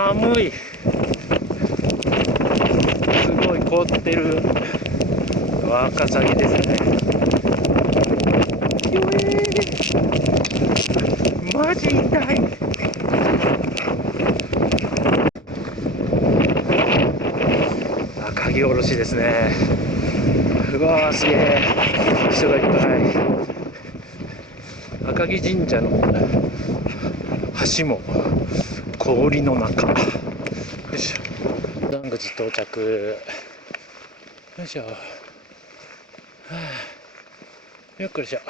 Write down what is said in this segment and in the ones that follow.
寒い。すごい凍ってるワカサギですね。マジ痛い。赤城おろしですね。うわー、すげえ人がいっぱい。赤城神社の橋も氷の中。よいしょ。登山口到着。よいしょ。はあ、よっこいしょ。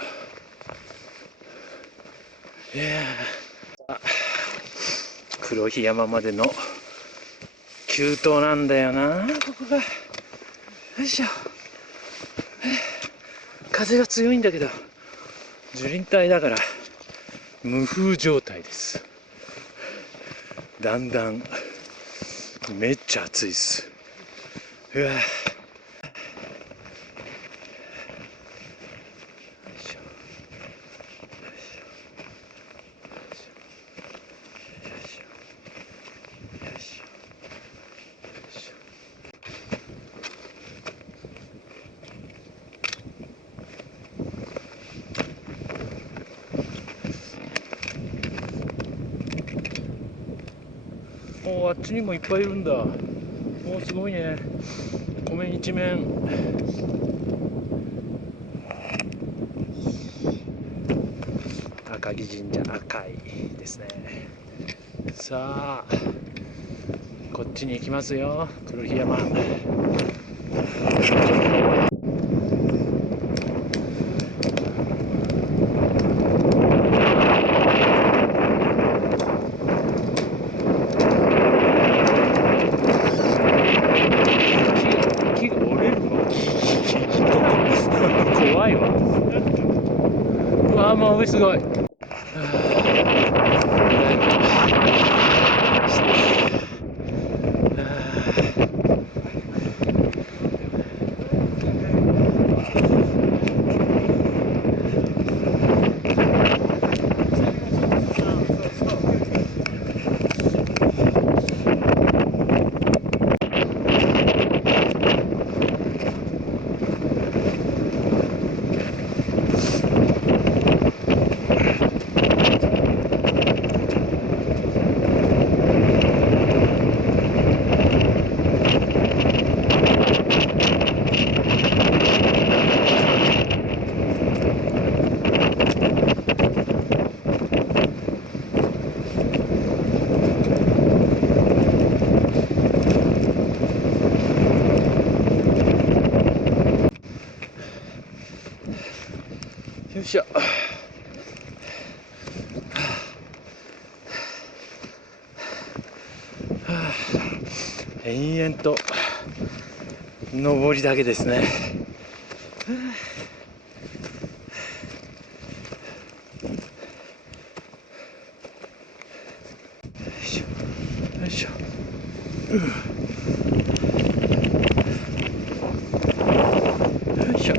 いやー、黒檜山までの急登なんだよな、ここが。よいしょ。風が強いんだけど樹林帯だから無風状態です。だんだんめっちゃ暑いっす。うわ、おー、あっちにもいっぱいいるんだ。おー、すごいね。湖面一面。赤城神社、赤いですね。さあこっちに行きますよ、黒檜山。木が折れるの怖いわ。うわー、もう上すごい。よいしょ。延々と上りだけですね。よいしょよいしょ。よいしょ。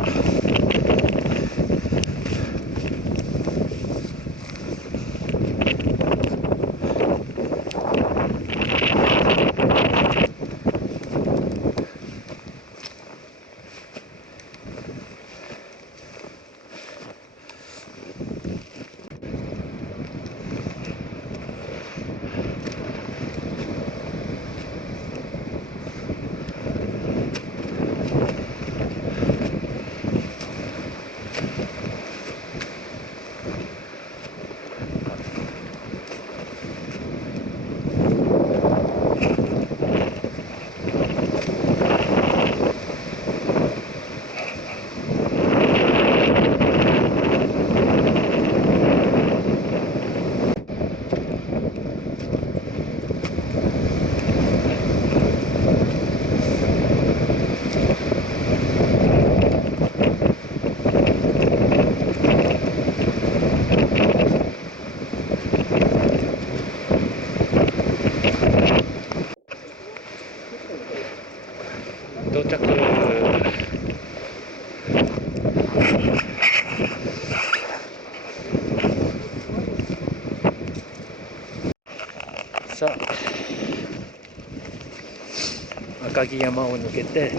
赤城山を抜けて、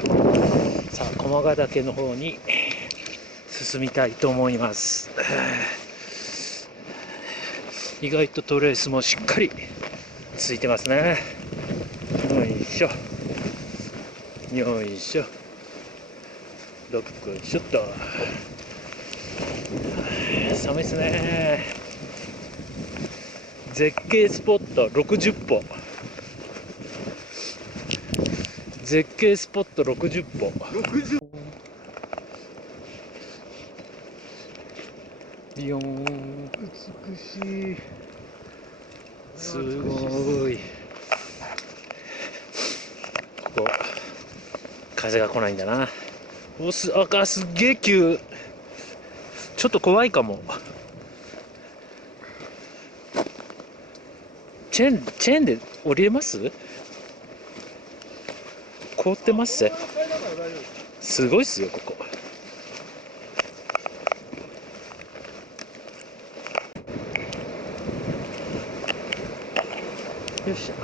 さあ駒ヶ岳の方に進みたいと思います。意外とトレースもしっかりついてますね。よいしょよいしょ、どっこいしょっと。寒いですね。絶景スポット60歩、絶景スポット60歩、よーん、美しい、すごい。ここ風が来ないんだな。すっげえ急、ちょっと怖いかも。チェーンで降りれます？凍ってます？すごいっすよここ。よいしょ。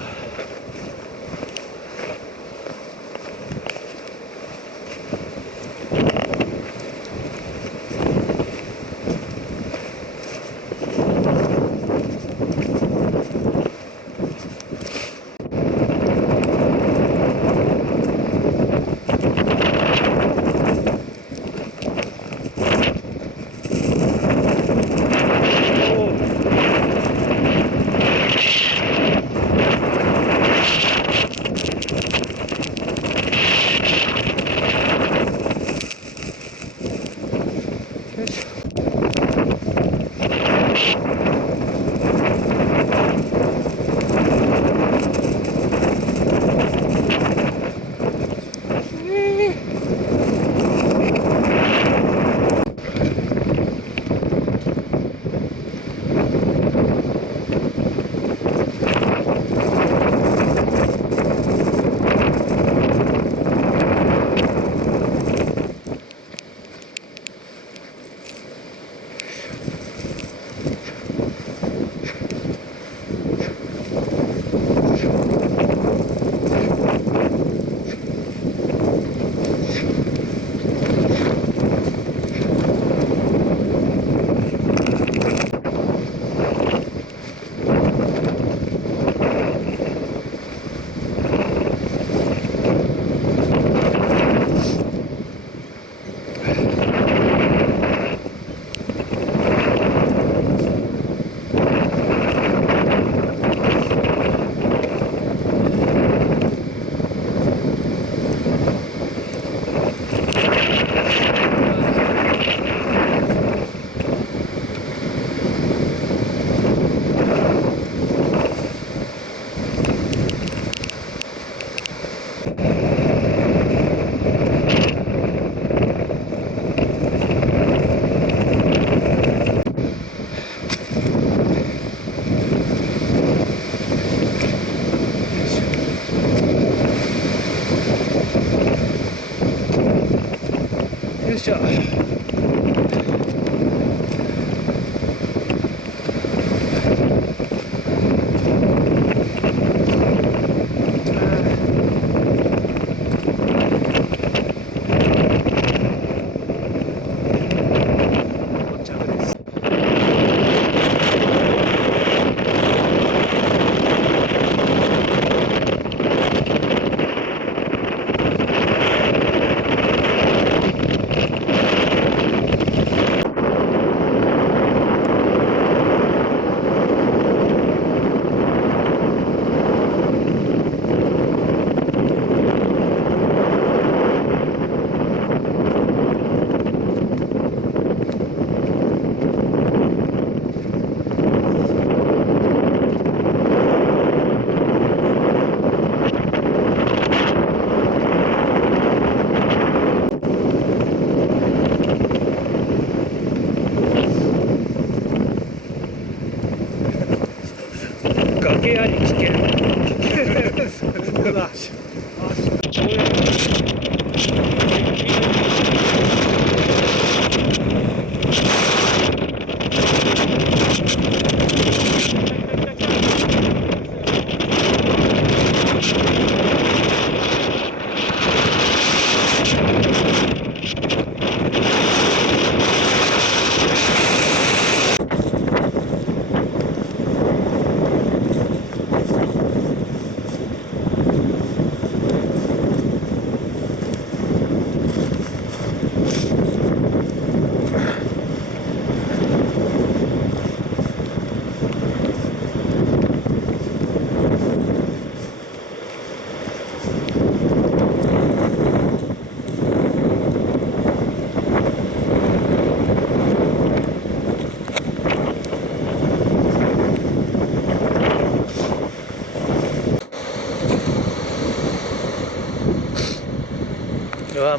よいしょ。崖あり危険。そうだ。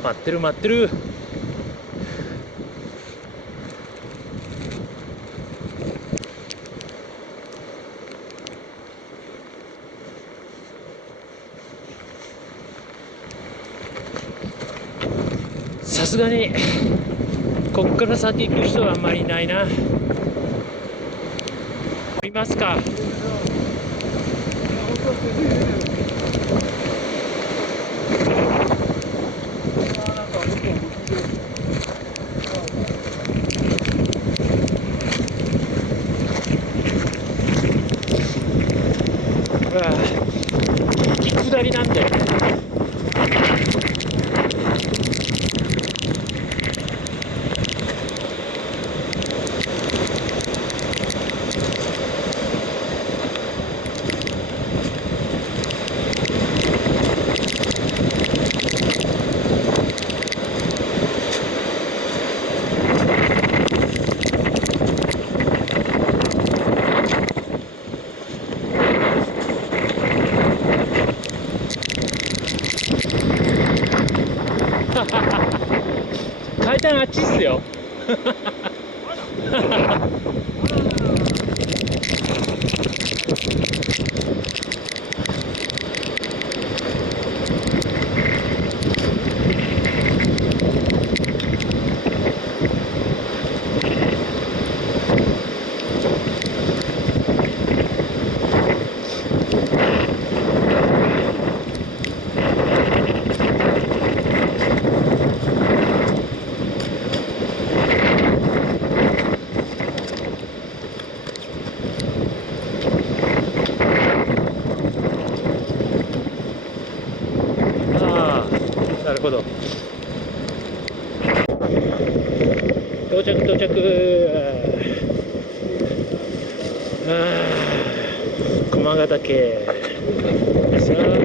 待ってる待ってる。さすがにこっから先行く人はあんまりいないな。いますか。行き下りなんだよね。階段あっちっすよ。なるほど。到着到着。駒ヶ岳。さあ